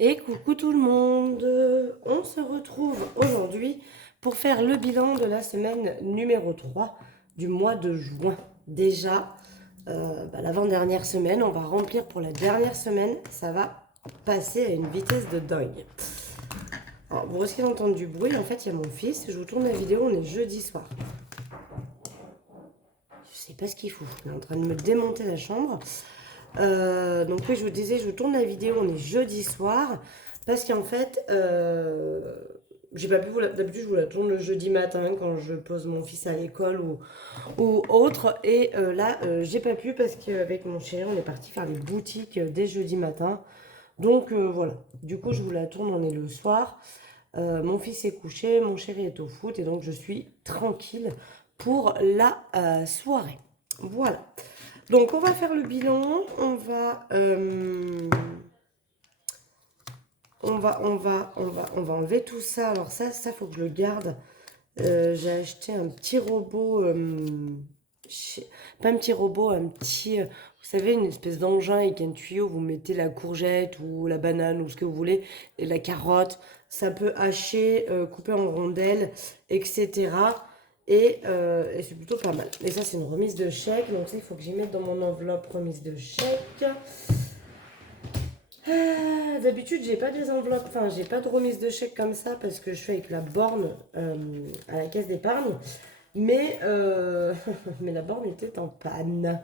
Et coucou tout le monde, on se retrouve aujourd'hui pour faire le bilan de la semaine numéro 3 du mois de juin. Déjà, l'avant-dernière semaine, on va remplir pour la dernière semaine, ça va passer à une vitesse de dingue. Alors, vous risquez d'entendre du bruit, en fait il y a mon fils, je vous tourne la vidéo, on est jeudi soir. Je sais pas ce qu'il fout, il est en train de me démonter la chambre. Donc oui, je vous disais, je vous tourne la vidéo, on est jeudi soir, parce qu'en fait, j'ai pas pu vous d'habitude je vous la tourne le jeudi matin quand je pose mon fils à l'école ou autre, et là, j'ai pas pu parce qu'avec mon chéri, on est parti faire les boutiques dès jeudi matin. Donc voilà, du coup, je vous la tourne, on est le soir. Mon fils est couché, mon chéri est au foot, et donc je suis tranquille pour la soirée. Voilà. Donc on va faire le bilan, on va enlever tout ça. Alors ça faut que je le garde. J'ai acheté un petit robot, pas un petit robot, un petit, vous savez, une espèce d'engin avec un tuyau. Vous mettez la courgette ou la banane ou ce que vous voulez, et la carotte. Ça peut hacher, couper en rondelles, etc. Et c'est plutôt pas mal. Et ça, c'est une remise de chèque. Donc ça, il faut que j'y mette dans mon enveloppe remise de chèque. D'habitude, j'ai pas des enveloppes, enfin, j'ai pas de remise de chèque comme ça parce que je fais avec la borne à la caisse d'épargne. Mais, mais la borne était en panne.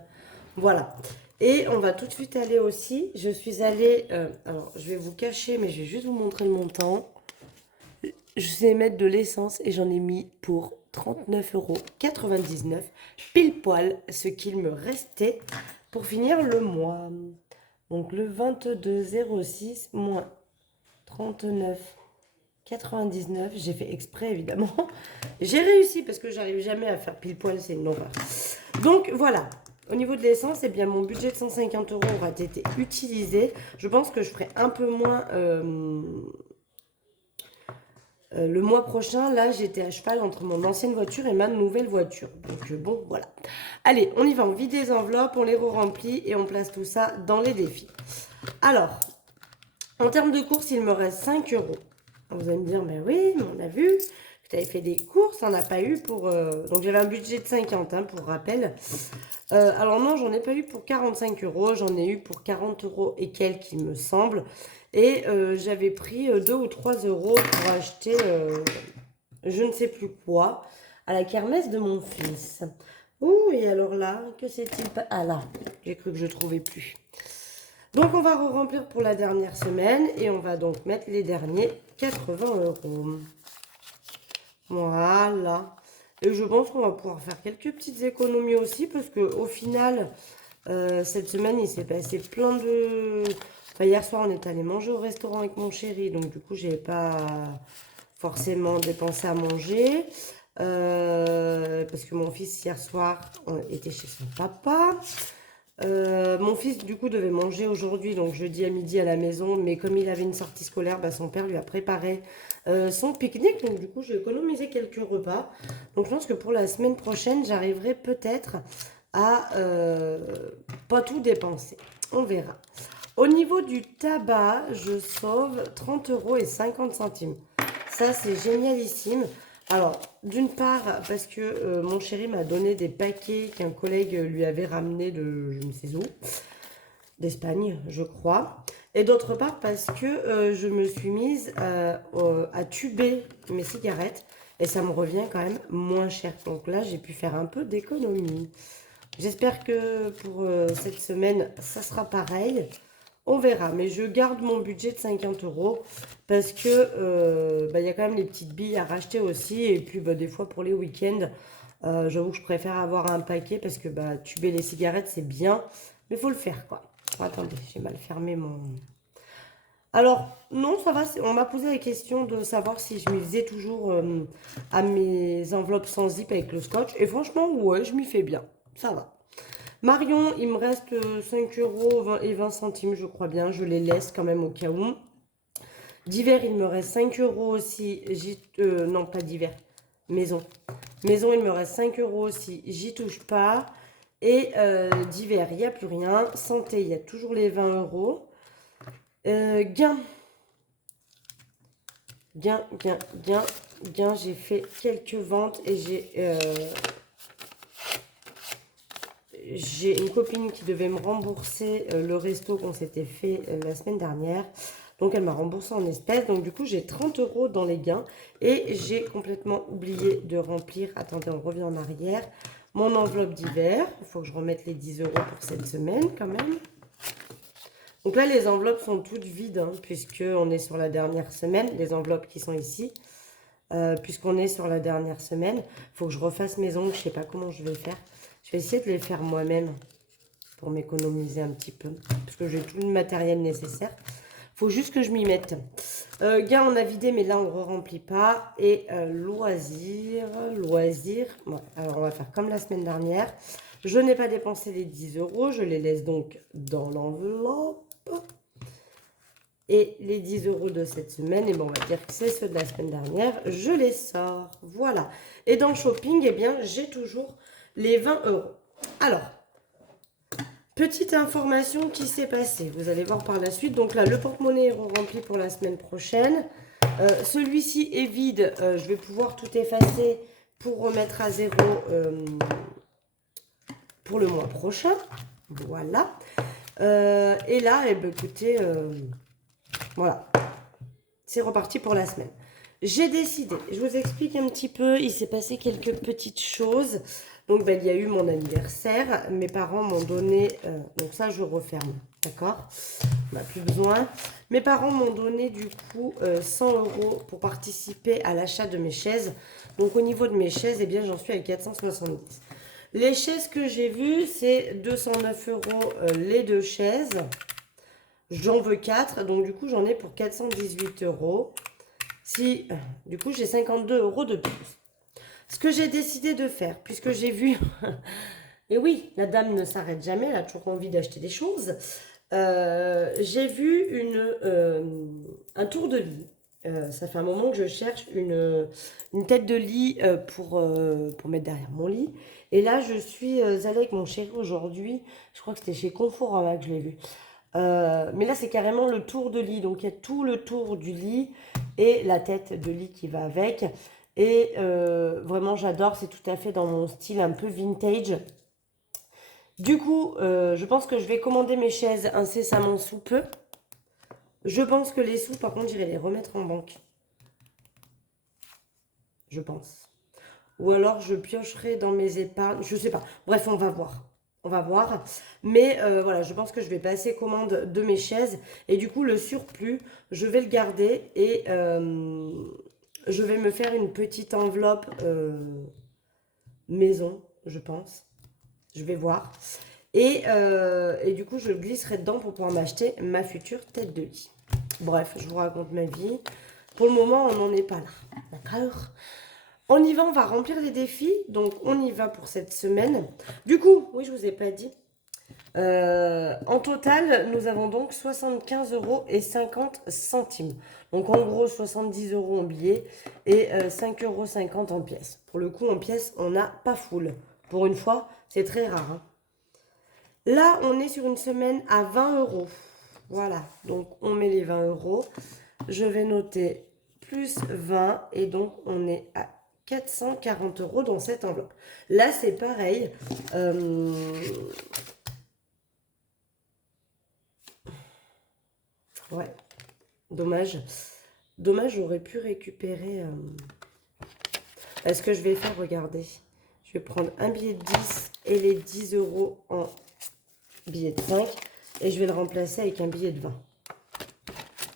Voilà. Et on va tout de suite aller aussi. Je suis allée. Alors, je vais vous cacher, mais je vais juste vous montrer le montant. Je sais mettre de l'essence et j'en ai mis pour 39,99 € pile poil ce qu'il me restait pour finir le mois. Donc le 22,06 moins 39,99. J'ai fait exprès évidemment. J'ai réussi parce que j'arrive jamais à faire pile poil, c'est une horreur. Donc voilà. Au niveau de l'essence, eh bien mon budget de 150 € aura été utilisé. Je pense que je ferai un peu moins le mois prochain. Là, j'étais à cheval entre mon ancienne voiture et ma nouvelle voiture. Donc bon, voilà. Allez, on y va. On vide les enveloppes, on les re-remplit et on place tout ça dans les défis. Alors, en termes de courses, il me reste 5 euros. Vous allez me dire, mais oui, mais on a vu que tu avais fait des courses, on n'a pas eu pour... Donc j'avais un budget de 50, hein, pour rappel. Alors non, j'en ai pas eu pour 45 euros, j'en ai eu pour 40 euros et quelques, il me semble. Et j'avais pris 2 ou 3 euros pour acheter je ne sais plus quoi à la kermesse de mon fils. Ouh, et alors là, que s'est-il pas... Ah là, j'ai cru que je ne trouvais plus. Donc on va re-remplir pour la dernière semaine et on va donc mettre les derniers 80 euros. Voilà. Et je pense qu'on va pouvoir faire quelques petites économies aussi parce qu'au final, cette semaine, il s'est passé plein de... Enfin, hier soir, on est allé manger au restaurant avec mon chéri, donc du coup, j'ai pas forcément dépensé à manger. Parce que mon fils, hier soir, était chez son papa. Mon fils, du coup, devait manger aujourd'hui, donc jeudi à midi à la maison. Mais comme il avait une sortie scolaire, son père lui a préparé son pique-nique. Donc, du coup, j'ai économisé quelques repas. Donc, je pense que pour la semaine prochaine, j'arriverai peut-être à pas tout dépenser. On verra. Au niveau du tabac, je sauve 30,50 € Ça, c'est génialissime. Alors, d'une part, parce que mon chéri m'a donné des paquets qu'un collègue lui avait ramenés de je ne sais où, d'Espagne, je crois. Et d'autre part, parce que je me suis mise à tuber mes cigarettes et ça me revient quand même moins cher. Donc là, j'ai pu faire un peu d'économie. J'espère que pour cette semaine, ça sera pareil. On verra, mais je garde mon budget de 50 euros parce que il y a quand même les petites billes à racheter aussi. Et puis des fois pour les week-ends, j'avoue que je préfère avoir un paquet parce que tuber les cigarettes c'est bien, mais il faut le faire quoi. Oh, attendez, j'ai mal fermé mon... Alors, non, ça va, on m'a posé la question de savoir si je m'y faisais toujours à mes enveloppes sans zip avec le scotch. Et franchement, ouais, je m'y fais bien, ça va. Marion, il me reste 5 euros et 20 centimes, je crois bien. Je les laisse quand même au cas où. D'hiver, il me reste 5 euros aussi. Non, pas d'hiver. Maison. Maison, il me reste 5 euros aussi. J'y touche pas. Et d'hiver, il n'y a plus rien. Santé, il y a toujours les 20 euros. Gain. Gain, gain, gain, gain. J'ai fait quelques ventes et j'ai une copine qui devait me rembourser le resto qu'on s'était fait la semaine dernière. Donc, elle m'a remboursé en espèces. Donc, du coup, j'ai 30 € dans les gains. Et j'ai complètement oublié de remplir. Attendez, on revient en arrière. Mon enveloppe d'hiver. Il faut que je remette les 10 € pour cette semaine quand même. Donc là, les enveloppes sont toutes vides, hein, puisqu'on est sur la dernière semaine. Les enveloppes qui sont ici. Puisqu'on est sur la dernière semaine. Il faut que je refasse mes ongles. Je ne sais pas comment je vais faire. Je vais essayer de les faire moi-même pour m'économiser un petit peu. Parce que j'ai tout le matériel nécessaire. Il faut juste que je m'y mette. Gain, on a vidé, mais là, on ne re-remplit pas. Et loisirs. Ouais, alors, on va faire comme la semaine dernière. Je n'ai pas dépensé les 10 €. Je les laisse donc dans l'enveloppe. Et les 10 € de cette semaine, et bon, on va dire que c'est ceux de la semaine dernière, je les sors. Voilà. Et dans le shopping, eh bien, j'ai toujours les 20 €. Alors, petite information qui s'est passée. Vous allez voir par la suite. Donc là, le porte-monnaie est rempli pour la semaine prochaine. Celui-ci est vide. Je vais pouvoir tout effacer pour remettre à zéro pour le mois prochain. Voilà. Et là, eh bien, écoutez, voilà. C'est reparti pour la semaine. J'ai décidé, je vous explique un petit peu, il s'est passé quelques petites choses. Donc, ben, il y a eu mon anniversaire. Mes parents m'ont donné, donc ça, je referme, d'accord? On n'a plus besoin. Mes parents m'ont donné, du coup, 100 € pour participer à l'achat de mes chaises. Donc, au niveau de mes chaises, eh bien, j'en suis à 470. Les chaises que j'ai vues, c'est 209 € les deux chaises. J'en veux 4, donc du coup, j'en ai pour 418 €. Si, du coup, j'ai 52 € de plus. Ce que j'ai décidé de faire, puisque j'ai vu... Et oui, la dame ne s'arrête jamais, elle a toujours envie d'acheter des choses. J'ai vu un tour de lit. Ça fait un moment que je cherche une tête de lit pour mettre derrière mon lit. Et là, je suis allée avec mon chéri aujourd'hui. Je crois que c'était chez Conforama que je l'ai vu. Mais là, c'est carrément le tour de lit. Donc, il y a tout le tour du lit et la tête de lit qui va avec. Et vraiment, j'adore. C'est tout à fait dans mon style un peu vintage. Du coup, je pense que je vais commander mes chaises incessamment sous peu. Je pense que les sous, par contre, j'irai les remettre en banque. Je pense. Ou alors, je piocherai dans mes épargnes. Je sais pas. Bref, on va voir. On va voir. Mais voilà, je pense que je vais passer commande de mes chaises. Et du coup, le surplus, je vais le garder. Et je vais me faire une petite enveloppe maison, je pense. Je vais voir. Et du coup, je glisserai dedans pour pouvoir m'acheter ma future tête de lit. Bref, je vous raconte ma vie. Pour le moment, on n'en est pas là. D'accord? On y va, on va remplir les défis. Donc, on y va pour cette semaine. Du coup, oui, je ne vous ai pas dit. En total, nous avons donc 75,50 €. Donc, en gros, 70 € en billets et 5,50 € en pièces. Pour le coup, en pièces, on n'a pas full. Pour une fois, c'est très rare. Hein. Là, on est sur une semaine à 20 €. Voilà, donc on met les 20 €. Je vais noter plus 20 et donc on est à 440 € dans cette enveloppe. Là, c'est pareil. Ouais, dommage. Dommage, j'aurais pu récupérer... Ce que je vais faire, regardez. Je vais prendre un billet de 10 et les 10 € en billet de 5. Et je vais le remplacer avec un billet de 20.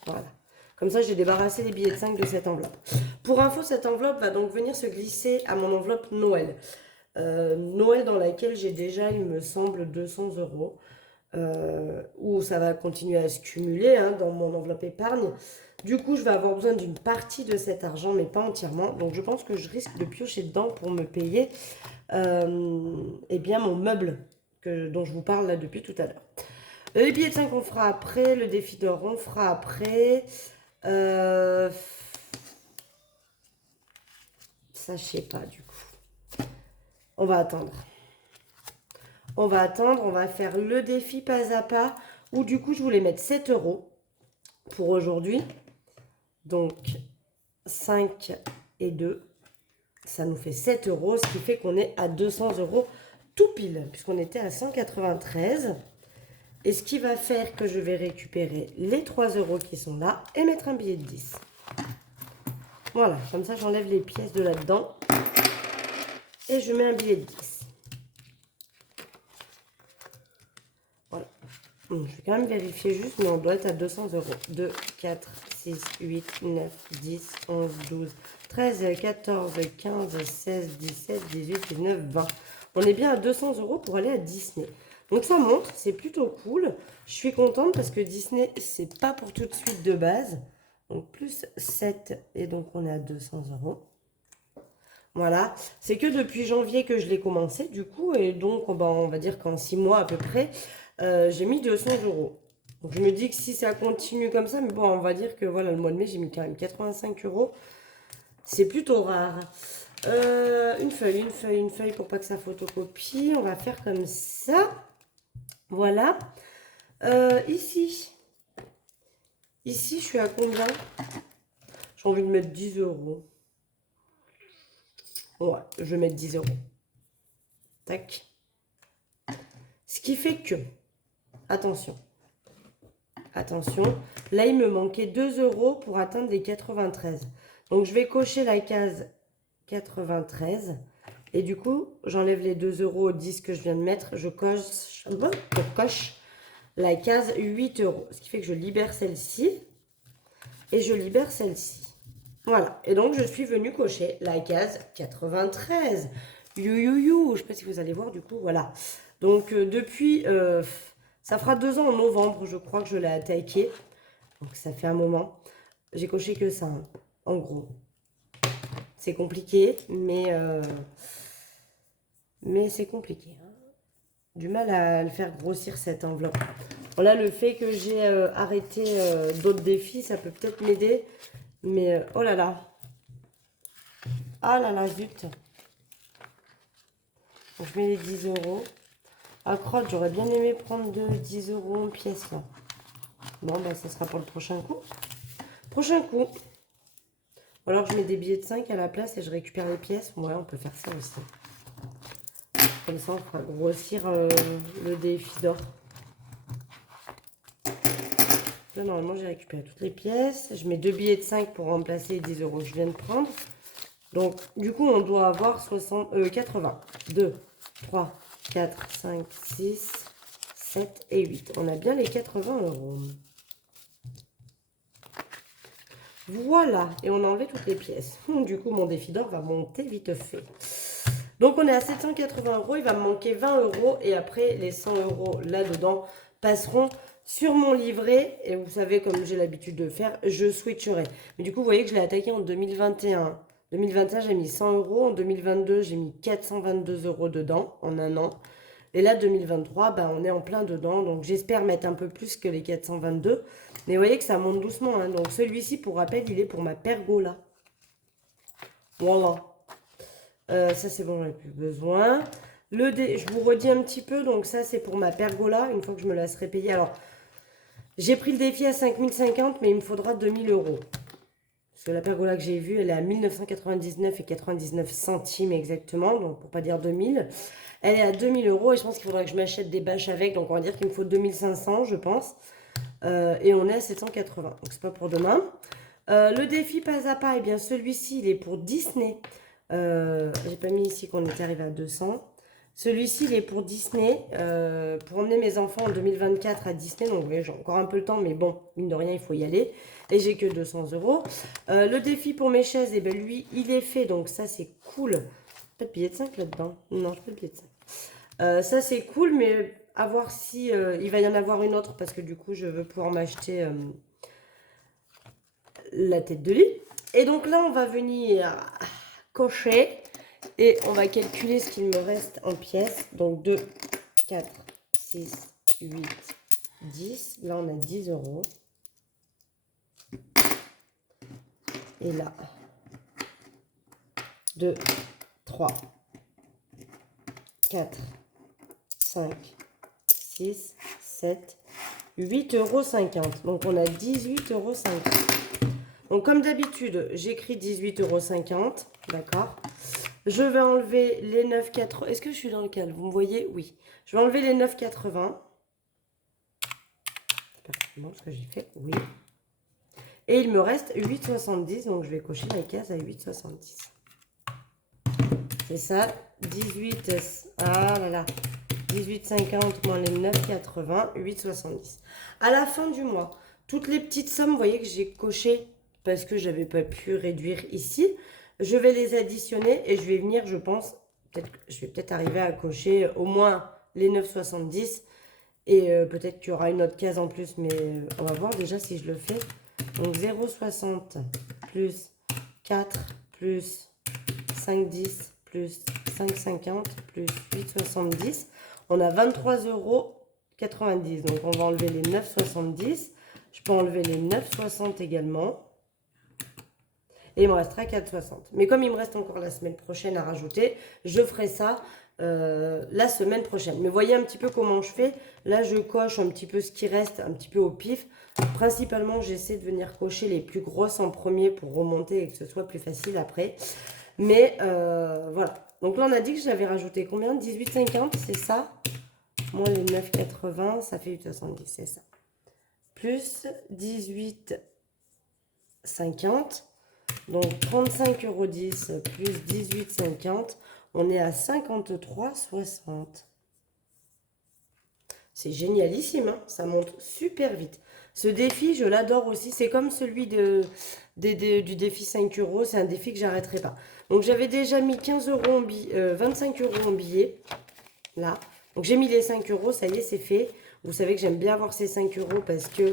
Voilà. Comme ça, j'ai débarrassé les billets de 5 de cette enveloppe. Pour info, cette enveloppe va donc venir se glisser à mon enveloppe Noël. Noël dans laquelle j'ai déjà, il me semble, 200 €. Où ça va continuer à se cumuler hein, dans mon enveloppe épargne. Du coup, je vais avoir besoin d'une partie de cet argent, mais pas entièrement. Donc, je pense que je risque de piocher dedans pour me payer eh bien, mon meuble dont je vous parle là depuis tout à l'heure. Les billets de 5, on fera après. Le défi d'or, on fera après. Ça, je sais pas, du coup. On va attendre. On va attendre. On va faire le défi pas à pas. Où, du coup, je voulais mettre 7 € pour aujourd'hui. Donc, 5 et 2. Ça nous fait 7 euros, ce qui fait qu'on est à 200 euros tout pile, puisqu'on était à 193. Et ce qui va faire que je vais récupérer les 3 euros qui sont là et mettre un billet de 10. Voilà, comme ça j'enlève les pièces de là-dedans. Et je mets un billet de 10. Voilà. Je vais quand même vérifier juste, mais on doit être à 200 euros. 2, 4, 6, 8, 9, 10, 11, 12, 13, 14, 15, 16, 17, 18, 19, 20. On est bien à 200 euros pour aller à Disney. Donc ça monte, c'est plutôt cool. Je suis contente parce que Disney, c'est pas pour tout de suite de base. Donc plus 7 et donc on est à 200 euros. Voilà, c'est que depuis janvier que je l'ai commencé du coup. Et donc on va dire qu'en 6 mois à peu près, j'ai mis 200 euros. Donc je me dis que si ça continue comme ça, mais bon, on va dire que voilà, le mois de mai, j'ai mis quand même 85 euros. C'est plutôt rare. Une feuille pour pas que ça photocopie. On va faire comme ça. Voilà. Ici, je suis à combien? J'ai envie de mettre 10 euros. Ouais, je vais mettre 10 euros. Tac. Ce qui fait que, attention, là il me manquait 2 euros pour atteindre les 93. Donc je vais cocher la case 93. Et du coup, j'enlève les 2 euros au 10 que je viens de mettre. Je coche la case 8 euros. Ce qui fait que je libère celle-ci. Et je libère celle-ci. Voilà. Et donc, je suis venue cocher la case 93. You. Je ne sais pas si vous allez voir du coup. Voilà. Donc, depuis... ça fera 2 ans en novembre, je crois que je l'ai attaqué. Donc, ça fait un moment. J'ai coché que ça, hein, en gros. C'est compliqué, mais c'est compliqué. Hein. Du mal à le faire grossir cette enveloppe. Voilà, le fait que j'ai arrêté d'autres défis, ça peut peut-être m'aider. Mais oh là là. Ah là là, zut. Donc, je mets les 10 euros. Ah, crotte, j'aurais bien aimé prendre 10 euros en pièces là. Bon, bah, ça sera pour le prochain coup. Prochain coup. Ou alors, je mets des billets de 5 à la place et je récupère les pièces. Ouais, on peut faire ça aussi. Comme ça, on fera grossir le défi d'or. Là, normalement, j'ai récupéré toutes les pièces. Je mets 2 billets de 5 pour remplacer les 10 euros que je viens de prendre. Donc, du coup, on doit avoir 80. 2, 3, 4, 5, 6, 7 et 8. On a bien les 80 euros. Voilà. Et on a enlevé toutes les pièces. Du coup, mon défi d'or va monter vite fait. Donc, on est à 780 euros. Il va me manquer 20 euros. Et après, les 100 euros là-dedans passeront sur mon livret. Et vous savez, comme j'ai l'habitude de faire, je switcherai. Mais du coup, vous voyez que je l'ai attaqué en 2021. 2021, j'ai mis 100 euros. En 2022, j'ai mis 422 euros dedans en un an. Et là, 2023, ben, on est en plein dedans. Donc, j'espère mettre un peu plus que les 422. Mais vous voyez que ça monte doucement. Hein. Donc, celui-ci, pour rappel, il est pour ma pergola. Voilà. Ça, c'est bon, j'en ai plus besoin. Je vous redis un petit peu. Donc, ça, c'est pour ma pergola. Une fois que je me la serai payée. Alors, j'ai pris le défi à 5050, mais il me faudra 2000 euros. Parce que la pergola que j'ai vue, elle est à 1999 et 99 centimes exactement. Donc, pour pas dire 2000. Elle est à 2000 euros et je pense qu'il faudra que je m'achète des bâches avec. Donc, on va dire qu'il me faut 2500, je pense. Et on est à 780. Donc, c'est pas pour demain. Le défi pas à pas, eh bien, celui-ci, il est pour Disney. J'ai pas mis ici qu'on était arrivé à 200. Celui-ci, il est pour Disney. Pour emmener mes enfants en 2024 à Disney. Donc, j'ai encore un peu le temps. Mais bon, mine de rien, il faut y aller. Et j'ai que 200 euros. Le défi pour mes chaises, eh bien, lui, il est fait. Donc, ça, c'est cool. Pas de billet de 5 là-dedans. Non, je pas de billet de 5. Ça c'est cool, mais à voir si il va y en avoir une autre parce que du coup je veux pouvoir m'acheter la tête de lit. Et donc là on va venir cocher et on va calculer ce qu'il me reste en pièces. Donc 2, 4, 6, 8, 10. Là on a 10 euros. Et là 2, 3, 4, 5, 6, 7, 8,50 €. Donc, on a 18,50 €. Donc, comme d'habitude, j'écris 18,50 €. D'accord. Je vais enlever les 9,80 €. Est-ce que je suis dans le cadre? Vous me voyez? Oui. Je vais enlever les 9,80 €. C'est parfaitement ce que j'ai fait. Oui. Et il me reste 8,70 €. Donc, je vais cocher la case à 8,70 €. C'est ça. 18. Ah là là. 18,50 moins les 9,80, 8,70. À la fin du mois, toutes les petites sommes, vous voyez que j'ai coché parce que j'avais pas pu réduire ici. Je vais les additionner et je vais venir, je pense, je vais peut-être arriver à cocher au moins les 9,70. Et peut-être qu'il y aura une autre case en plus, mais on va voir déjà si je le fais. Donc 0,60 plus 4 plus 5,10 plus 5,50 plus 8,70. On a 23,90 €. Donc, on va enlever les 9,70. Je peux enlever les 9,60 également. Et il me restera 4,60. Mais comme il me reste encore la semaine prochaine à rajouter, je ferai ça la semaine prochaine. Mais voyez un petit peu comment je fais. Là, je coche un petit peu ce qui reste, un petit peu au pif. Principalement, j'essaie de venir cocher les plus grosses en premier pour remonter et que ce soit plus facile après. Mais voilà. Donc là, on a dit que j'avais rajouté combien? 18,50, c'est ça? Moins les 9,80, ça fait 8,70, c'est ça. Plus 18,50. Donc 35,10 € plus 18,50. On est à 53,60. C'est génialissime, hein, ça monte super vite. Ce défi, je l'adore aussi. C'est comme celui du défi 5 €. C'est un défi que j'arrêterai pas. Donc j'avais déjà mis 15 € en 25 € en billets. Là. Donc j'ai mis les 5 €. Ça y est, c'est fait. Vous savez que j'aime bien avoir ces 5 € parce que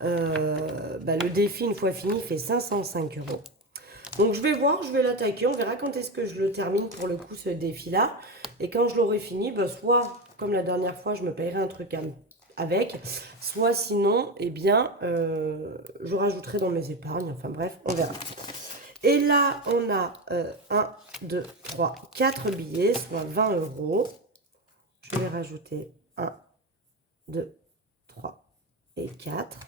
le défi, une fois fini, fait 505 €. Donc je vais voir, je vais l'attaquer. On verra quand est-ce que je le termine pour le coup, ce défi-là. Et quand je l'aurai fini, soit comme la dernière fois, je me payerai un truc avec. Soit sinon, eh bien, je rajouterai dans mes épargnes. Enfin bref, on verra. Et là, on a 1, 2, 3, 4 billets, soit 20 €. Je vais rajouter 1, 2, 3 et 4.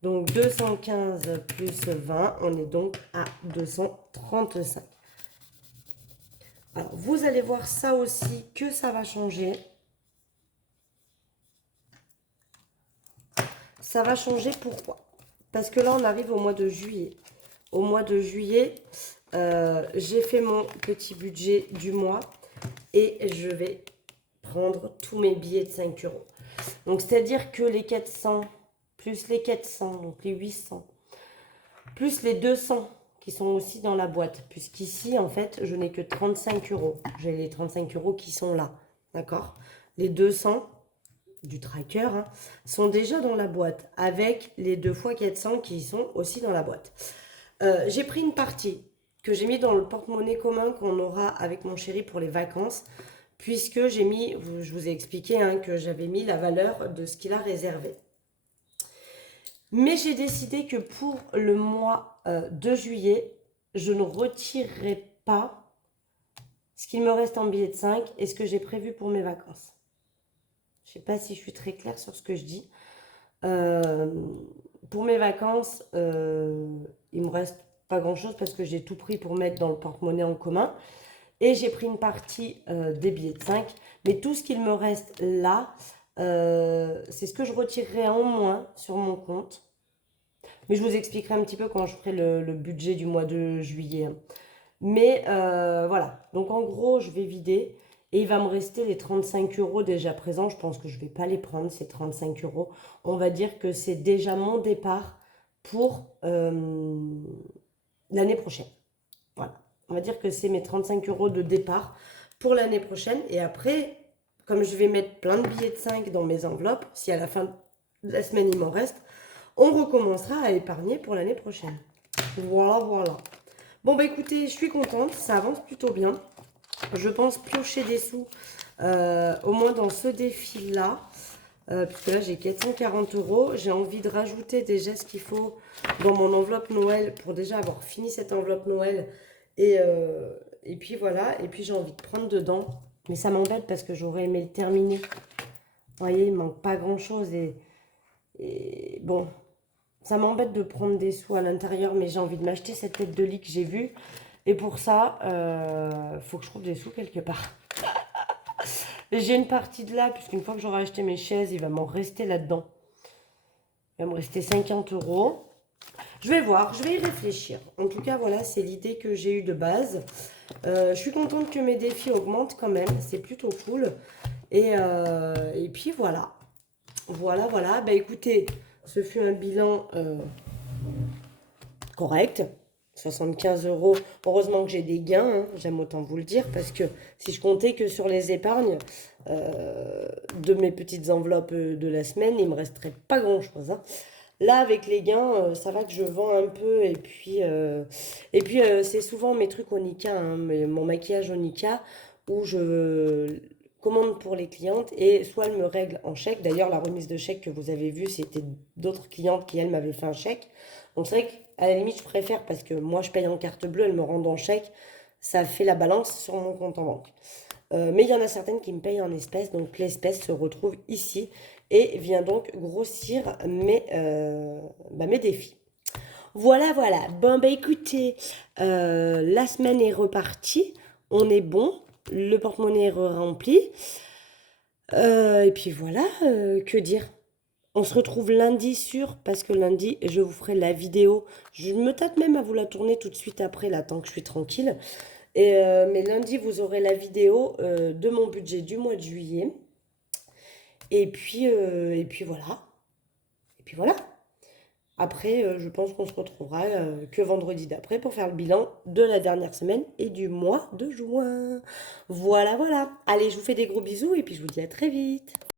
Donc 215 plus 20, on est donc à 235. Alors, vous allez voir ça aussi, que ça va changer. Ça va changer, pourquoi? Parce que là, on arrive au mois de juillet. Au mois de juillet, j'ai fait mon petit budget du mois et je vais prendre tous mes billets de 5 €. Donc, c'est-à-dire que les 400, plus les 400, donc les 800, plus les 200 qui sont aussi dans la boîte, puisqu'ici, en fait, je n'ai que 35 €. J'ai les 35 € qui sont là, d'accord? Les 200 du tracker hein, sont déjà dans la boîte, avec les 2 fois 400 qui sont aussi dans la boîte. J'ai pris une partie que j'ai mis dans le porte-monnaie commun qu'on aura avec mon chéri pour les vacances, puisque j'ai mis, je vous ai expliqué hein, que j'avais mis la valeur de ce qu'il a réservé. Mais j'ai décidé que pour le mois de juillet, je ne retirerai pas ce qu'il me reste en billets de 5 et ce que j'ai prévu pour mes vacances. Je ne sais pas si je suis très claire sur ce que je dis. Pour mes vacances, il ne me reste pas grand-chose parce que j'ai tout pris pour mettre dans le porte-monnaie en commun. Et j'ai pris une partie des billets de 5. Mais tout ce qu'il me reste là, c'est ce que je retirerai en moins sur mon compte. Mais je vous expliquerai un petit peu quand je ferai le budget du mois de juillet. Mais voilà, donc en gros, je vais vider. Et il va me rester les 35 € déjà présents. Je pense que je ne vais pas les prendre, ces 35 €. On va dire que c'est déjà mon départ pour l'année prochaine. Voilà, on va dire que c'est mes 35 € de départ pour l'année prochaine. Et après, comme je vais mettre plein de billets de 5 dans mes enveloppes, si à la fin de la semaine il m'en reste, on recommencera à épargner pour l'année prochaine. Voilà, voilà. Bon, bah écoutez, je suis contente, ça avance plutôt bien. Je pense piocher des sous, au moins dans ce défi-là, puisque là j'ai 440 €. J'ai envie de rajouter déjà ce qu'il faut dans mon enveloppe Noël pour déjà avoir fini cette enveloppe Noël. Et puis voilà, et puis j'ai envie de prendre dedans. Mais ça m'embête parce que j'aurais aimé le terminer. Vous voyez, il manque pas grand-chose et bon, Ça m'embête de prendre des sous à l'intérieur, mais j'ai envie de m'acheter cette tête de lit que j'ai vue. Et pour ça, faut que je trouve des sous quelque part. Et j'ai une partie de là, puisqu'une fois que j'aurai acheté mes chaises, il va m'en rester là-dedans. Il va me rester 50 euros. Je vais voir, je vais y réfléchir. En tout cas, voilà, c'est l'idée que j'ai eue de base. Je suis contente que mes défis augmentent quand même. C'est plutôt cool. Et puis voilà. Voilà. Bah écoutez, ce fut un bilan correct. 75 euros. Heureusement que j'ai des gains, hein, j'aime autant vous le dire, parce que si je comptais que sur les épargnes de mes petites enveloppes de la semaine, il me resterait pas grand-chose, hein. Là, avec les gains, ça va que je vends un peu, et puis c'est souvent mes trucs Onica, hein, mon maquillage Onica, où je commande pour les clientes, et soit elles me règlent en chèque. D'ailleurs, la remise de chèque que vous avez vue, c'était d'autres clientes qui, elles, m'avaient fait un chèque. Donc c'est vrai qu'à la limite, je préfère, parce que moi, je paye en carte bleue, elles me rendent en chèque, ça fait la balance sur mon compte en banque. Mais il y en a certaines qui me payent en espèces, donc l'espèce se retrouve ici et vient donc grossir mes défis. Voilà. Bon, bah écoutez, la semaine est repartie, on est bon, le porte-monnaie est rempli. Et puis voilà, que dire? On se retrouve lundi parce que lundi, je vous ferai la vidéo. Je me tâte même à vous la tourner tout de suite après, là, tant que je suis tranquille. Mais lundi, vous aurez la vidéo de mon budget du mois de juillet. Et puis voilà. Et puis voilà. Après, je pense qu'on se retrouvera que vendredi d'après pour faire le bilan de la dernière semaine et du mois de juin. Voilà. Allez, je vous fais des gros bisous et puis je vous dis à très vite.